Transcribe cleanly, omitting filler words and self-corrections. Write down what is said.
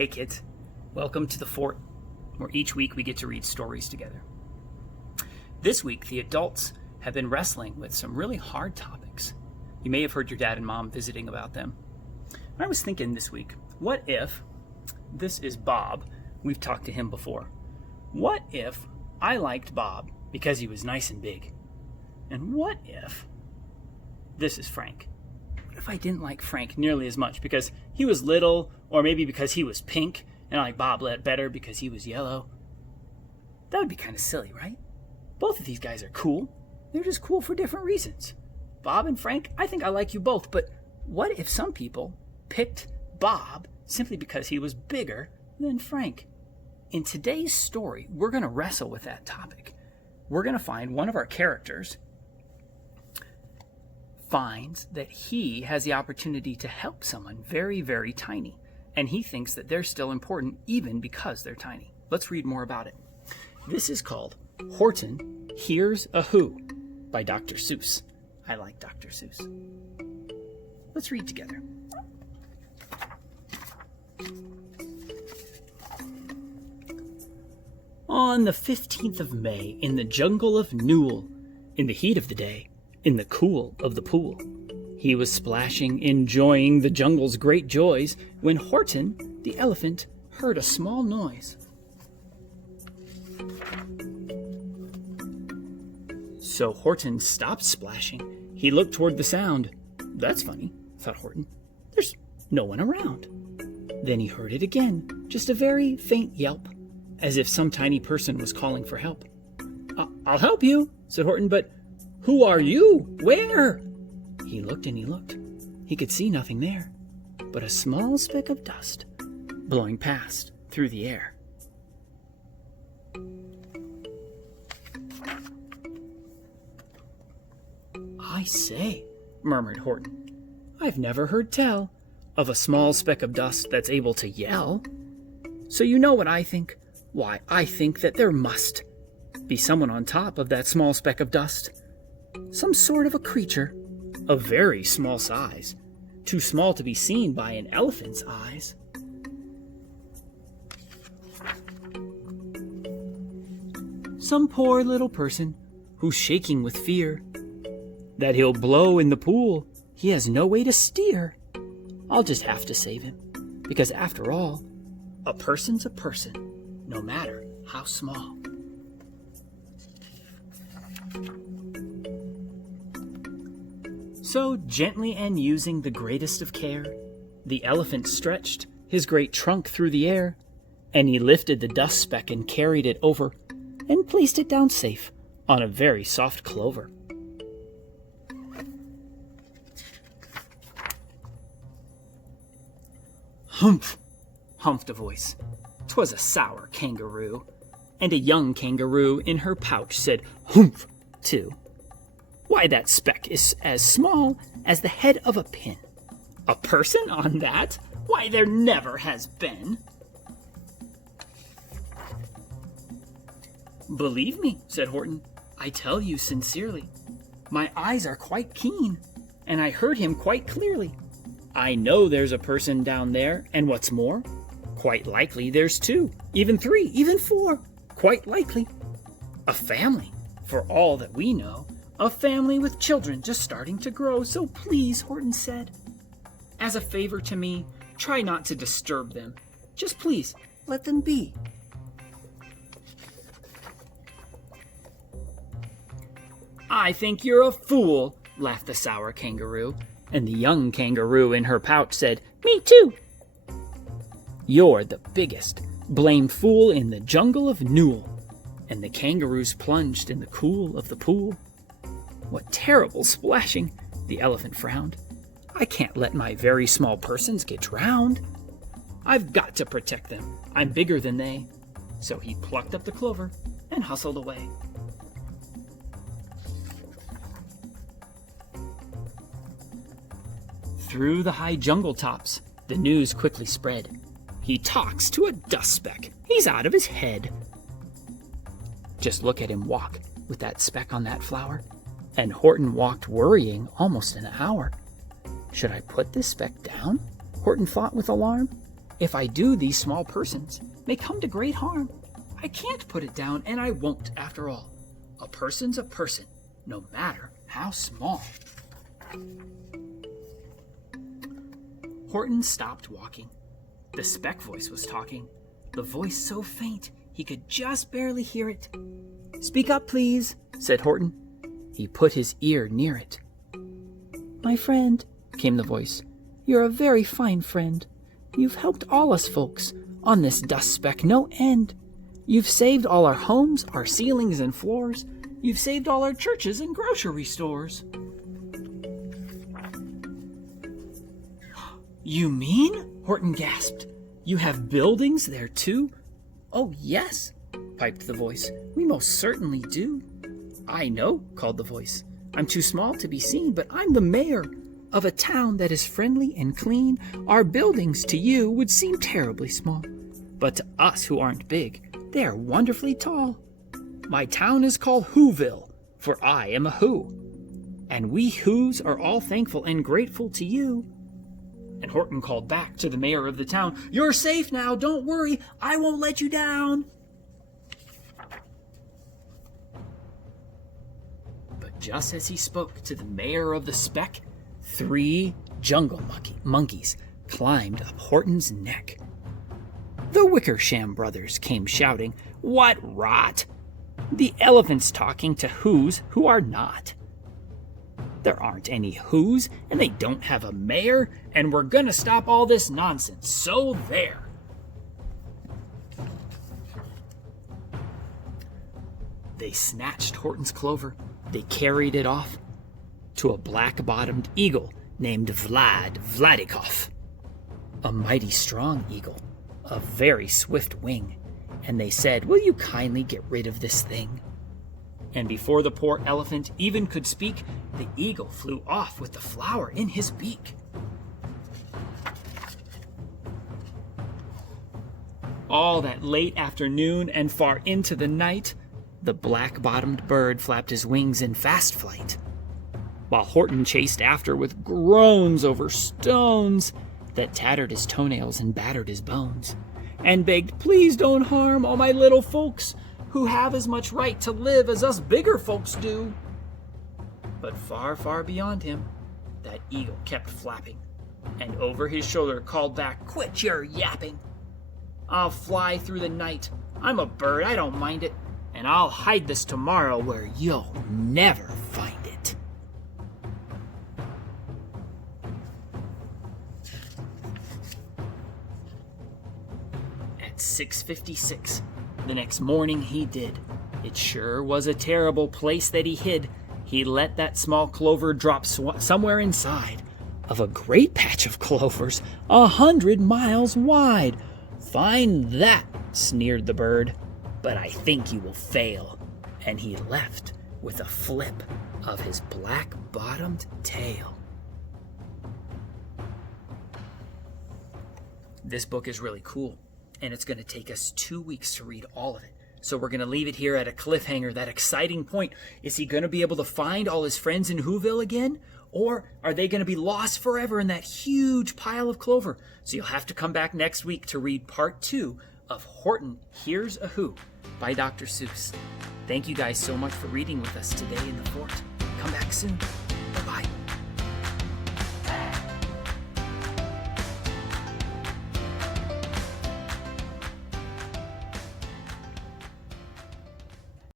Hey kids, welcome to the fort, where each week we get to read stories together. This week, the adults have been wrestling with some really hard topics. You may have heard your dad and mom visiting about them. I was thinking this week, what if, this is Bob, we've talked to him before, what if I liked Bob because he was nice and big? And what if, this is Frank, what if I didn't like Frank nearly as much because he was little, or maybe because he was pink, and I like Bob better because he was yellow? That would be kind of silly, right? Both of these guys are cool. They're just cool for different reasons. Bob and Frank, I think I like you both, but what if some people picked Bob simply because he was bigger than Frank? In today's story, we're going to wrestle with that topic. We're going to find one of our characters finds that he has the opportunity to help someone very, very tiny, and he thinks that they're still important even because they're tiny. Let's read more about it. This is called Horton Hears a Who by Dr. Seuss. I like Dr. Seuss. Let's read together. On the 15th of May, in the jungle of Newell, in the heat of the day, in the cool of the pool, he was splashing, enjoying the jungle's great joys, when Horton, the elephant, heard a small noise. So Horton stopped splashing. He looked toward the sound. That's funny, thought Horton. There's no one around. Then he heard it again, just a very faint yelp, as if some tiny person was calling for help. I'll help you, said Horton, but who are you? Where? He looked and he looked. He could see nothing there, but a small speck of dust blowing past through the air. I say, murmured Horton, I've never heard tell of a small speck of dust that's able to yell. So you know what I think? Why, I think that there must be someone on top of that small speck of dust. Some sort of a creature of very small size, too small to be seen by an elephant's eyes. Some poor little person who's shaking with fear that he'll blow in the pool. He has no way to steer. I'll just have to save him, because after all, a person's a person, no matter how small. So, gently and using the greatest of care, the elephant stretched his great trunk through the air, and he lifted the dust speck and carried it over, and placed it down safe on a very soft clover. Humph! Humphed a voice. 'Twas a sour kangaroo, and a young kangaroo in her pouch said humph too. Why, that speck is as small as the head of a pin. A person on that? Why, there never has been. Believe me, said Horton, I tell you sincerely. My eyes are quite keen, and I heard him quite clearly. I know there's a person down there, and what's more, quite likely there's two, even three, even four, quite likely. A family, for all that we know. A family with children just starting to grow, so please, Horton said, as a favor to me, try not to disturb them. Just please, let them be. I think you're a fool, laughed the sour kangaroo, and the young kangaroo in her pouch said, Me too. You're the biggest blamed fool in the jungle of Newell, and the kangaroos plunged in the cool of the pool. What terrible splashing, the elephant frowned. I can't let my very small persons get drowned. I've got to protect them. I'm bigger than they. So he plucked up the clover and hustled away. Through the high jungle tops, the news quickly spread. He talks to a dust speck. He's out of his head. Just look at him walk with that speck on that flower. And Horton walked worrying almost an hour. Should I put this speck down? Horton thought with alarm. if I do, these small persons may come to great harm. I can't put it down, and I won't after all. A person's a person, no matter how small. Horton stopped walking. The speck voice was talking, the voice so faint he could just barely hear it. "Speak up, please," said Horton. He put his ear near it. "My friend," came the voice, "you're a very fine friend. You've helped all us folks on this dust speck no end. You've saved all our homes, our ceilings and floors. You've saved all our churches and grocery stores." "You mean?" Horton gasped. "You have buildings there too?" "Oh, yes," piped the voice. "We most certainly do." "I know," called the voice. "I'm too small to be seen, but I'm the mayor of a town that is friendly and clean. Our buildings to you would seem terribly small, but to us who aren't big, they are wonderfully tall. My town is called Whoville, for I am a Who, and we Whos are all thankful and grateful to you." And Horton called back to the mayor of the town, "You're safe now, don't worry, I won't let you down." But just as he spoke to the mayor of the speck, 3 jungle monkeys climbed up Horton's neck. The Wickersham brothers came shouting, "What rot! The elephant's talking to Whos who are not. There aren't any Whos, and they don't have a mayor, and we're gonna stop all this nonsense, so there." They snatched Horton's clover. They carried it off to a black-bottomed eagle named Vladikov, a mighty strong eagle, a very swift wing, and they said, "Will you kindly get rid of this thing?" And before the poor elephant even could speak, the eagle flew off with the flower in his beak. All that late afternoon and far into the night, the black-bottomed bird flapped his wings in fast flight, while Horton chased after with groans over stones that tattered his toenails and battered his bones, and begged, "Please don't harm all my little folks who have as much right to live as us bigger folks do." But far, far beyond him, that eagle kept flapping, and over his shoulder called back, "Quit your yapping. I'll fly through the night. I'm a bird, I don't mind it, and I'll hide this tomorrow where you'll never find it." At 6:56, the next morning he did. It sure was a terrible place that he hid. He let that small clover drop somewhere inside of a great patch of clovers 100 miles wide. "Find that," sneered the bird, "but I think you will fail." And he left with a flip of his black-bottomed tail. This book is really cool, and it's going to take us 2 weeks to read all of it. So we're going to leave it here at a cliffhanger, that exciting point. Is he going to be able to find all his friends in Whoville again? Or are they going to be lost forever in that huge pile of clover? So you'll have to come back next week to read part 2 of Horton Here's a Who by Dr. Seuss. Thank you guys so much for reading with us today in the fort. Come back soon.